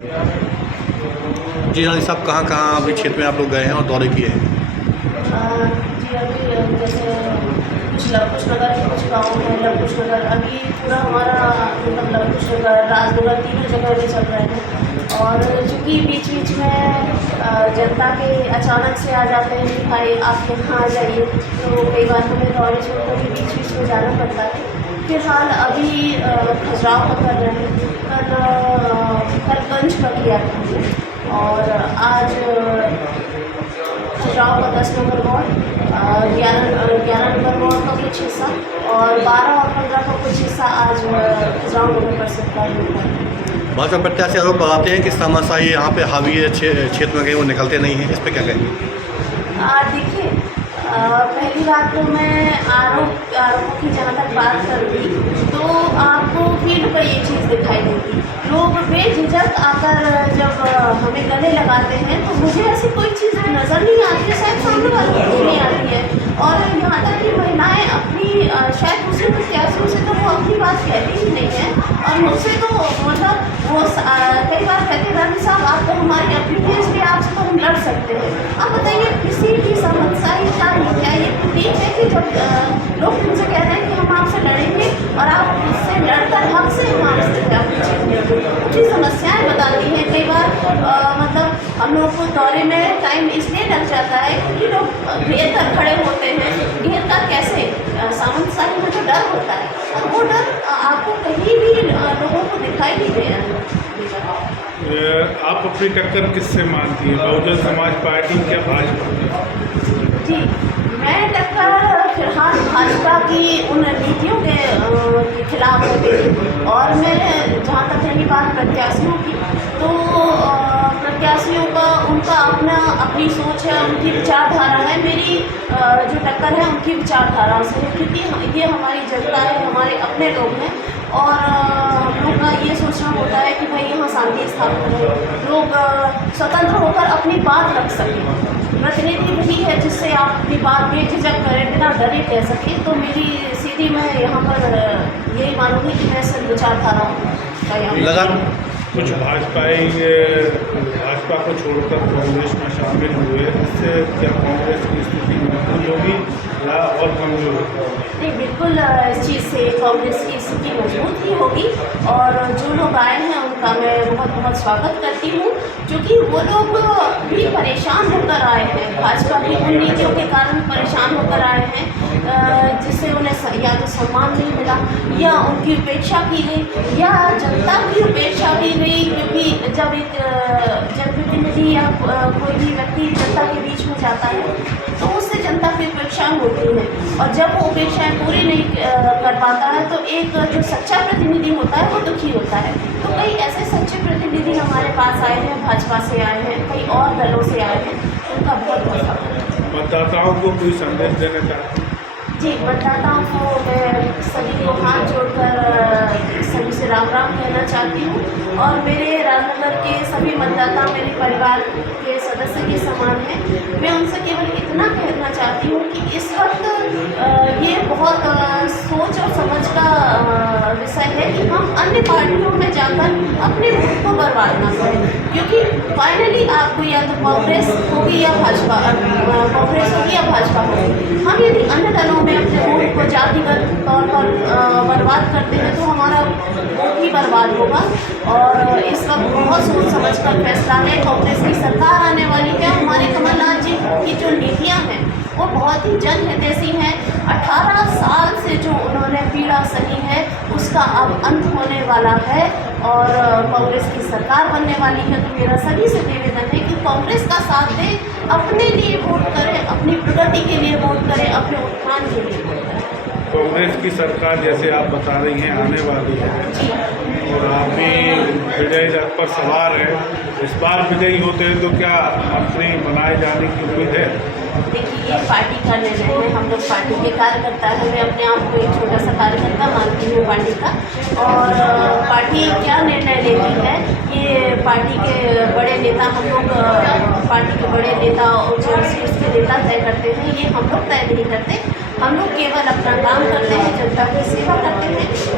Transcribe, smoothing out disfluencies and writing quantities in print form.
जी हाँ, साहब कहाँ अभी क्षेत्र में आप लोग गए हैं और दौरे किए हैं? जी अभी जैसे कुछ नगर के कुछ गाँव हैं, लवकुश नगर अभी पूरा हमारा मतलब लवकुश नगर राजनगर तीनों जगह में चल रहे हैं। और चूँकि बीच बीच में जनता के अचानक से आ जाते हैं कि भाई आप यहाँ आ जाइए, तो कई बार हमें दौरे छोड़कर भी बीच बीच में जाना पड़ता है। फिलहाल अभी खजुराहो का कर रहे हैं, कल गंज का किया था हमने, और आज खजुराहो का 10 नंबर वार्ड, 11 नंबर वार्ड का कुछ हिस्सा और 12 और 15 का कुछ हिस्सा आज खजुराहो नगर परिषद का होता है। भाजपा प्रत्याशी आरोप लगाते हैं कि तानाशाही यहाँ पे हावी है, क्षेत्र में कहीं वो निकलते नहीं हैं, इस पर क्या कहेंगे? देखिए, पहली बात तो मैं आरोपों की जहाँ तक बात करूँगी तो आपको फील्ड पर ये चीज़ दिखाई देगी। लोग बेझिझक आकर जब हमें गले लगाते हैं तो मुझे ऐसी कोई चीज़ नज़र नहीं आती है, शायद सामने वालों को नहीं आती है। और यहाँ तक कि महिलाएं अपनी शायद दूसरे प्रत्याशियों से तो वो अपनी बात कहती ही नहीं है, और मुझसे तो मतलब वो कई बार कहते हैं साहब आप तो हमारी अपनी है, इसलिए आपसे तो हम लड़ सकते हैं। अब बताइए, किसी भी समस्या क्या ये प्रतीक है कि जब लोग तुमसे कह रहे हैं कि हम आपसे लड़ेंगे और आप उससे लड़कर हक से हमारे क्या कुछ समस्याएं बताती हैं। कई बार मतलब हम लोग को दौरे में टाइम इसलिए लग जाता है क्योंकि लोग घेर कर खड़े होते हैं। घेर कर कैसे? सामंतशाही में जो डर होता है, और वो डर आपको कहीं भी लोगों को दिखाई नहीं दे रहा। आप अपनी टक्कर किससे मानती हैं, बहुजन समाज पार्टी क्या भाजपा? जी, मैं टक्कर फिलहाल भाजपा की उन नीतियों के खिलाफ होती हूँ। और मैं जहाँ तक रही बात प्रत्याशियों की, तो प्रत्याशियों का उनका अपनी सोच है, उनकी विचारधारा है। मेरी जो टक्कर है उनकी विचारधारा से है, क्योंकि ये हमारी जनता है, हमारे अपने लोग हैं। और हम लोग का ये सोचना होता है कि भाई यहाँ शांति स्थापित रहे, लोग स्वतंत्र होकर अपनी बात रख सकें। प्रतिनिधि वही है जिससे आप अपनी बात बेझिझक करें, बिना डरे कह सकें। तो मेरी सीधी मैं यहाँ पर यही मानूंगी कि मैं सिर्फ विचारधारा लगा कुछ भाजपा को छोड़कर कांग्रेस में शामिल हुए, इससे क्या कांग्रेस की स्थिति मजबूत होगी या और कमजोर होगी? नहीं, बिल्कुल इस चीज़ से कांग्रेस की स्थिति मजबूत ही होगी। और जो लोग आए हैं उनका मैं बहुत बहुत स्वागत करती हूँ, क्योंकि वो लोग भी परेशान होकर आए हैं, भाजपा की उन नीतियों के कारण परेशान होकर आए हैं, जिससे उन्हें या तो सम्मान नहीं मिला, या उनकी उपेक्षा की गई, या जनता की उपेक्षा की गई। क्योंकि जब एक जनप्रतिनिधि या कोई भी व्यक्ति जनता के बीच में जाता है तो उससे जनता की उपेक्षा होती है, और जब वो उपेक्षाएं पूरी नहीं कर पाता है तो एक जो सच्चा प्रतिनिधि होता है वो दुखी होता है। तो कई ऐसे सच्चे प्रतिनिधि हमारे पास आए हैं, भाजपा से आए हैं, कई और दलों से आए हैं, उनका बहुत बहुत स्वागत। मतदाताओं को कोई संदेश देना चाहते हैं? जी, मतदाताओं को मैं सभी को हाथ जोड़कर सभी से राम राम कहना चाहती हूँ। और मेरे राजनगर के सभी मतदाता मेरे परिवार के सदस्य के समान हैं। मैं उनसे केवल इतना कहना चाहती हूँ कि इस वक्त ये बहुत सोच और समझ का विषय है कि हम अन्य पार्टियों में जाकर अपने वोट को बर्बाद ना करें, क्योंकि फाइनली आपको या तो कांग्रेस होगी या भाजपा, कांग्रेस होगी या भाजपा होगी। हम यदि अन्य दलों में अपने वोट को जातिगत तौर पर बर्बाद करते हैं तो हमारा वोट ही बर्बाद होगा। और इस वक्त बहुत सोच समझ कर फैसला है। कांग्रेस की सरकार आने वाली है। हमारे कमलनाथ जी की जो नीतियां हैं वो बहुत ही जनहितैषी हैं। 18 साल से जो उन्होंने पीड़ा सही है उसका अब अंत होने वाला है, और कांग्रेस की सरकार बनने वाली है। तो मेरा सभी से निवेदन है कि कांग्रेस का साथ दें, अपने लिए वोट करें, अपनी प्रगति के लिए वोट करें, अपने उत्थान के लिए वोट करें। कांग्रेस की सरकार जैसे आप बता रही हैं आने वाली है, और आप भी विजयी रथ पर सवार हैं, इस बार विजयी होते हैं तो क्या मंत्री बनाए जाने की उम्मीद है? देखिए, ये पार्टी का निर्णय है। हम लोग पार्टी के कार्यकर्ता हैं। मैं अपने आप को एक छोटा सा कार्यकर्ता मानती हूँ पार्टी का, और पार्टी क्या निर्णय लेती है ये पार्टी के बड़े नेता, हम लोग पार्टी के बड़े नेता और जो उसके नेता तय करते हैं, ये हम लोग तय नहीं करते। हम लोग केवल अपना काम करते हैं, जनता की सेवा करते हैं।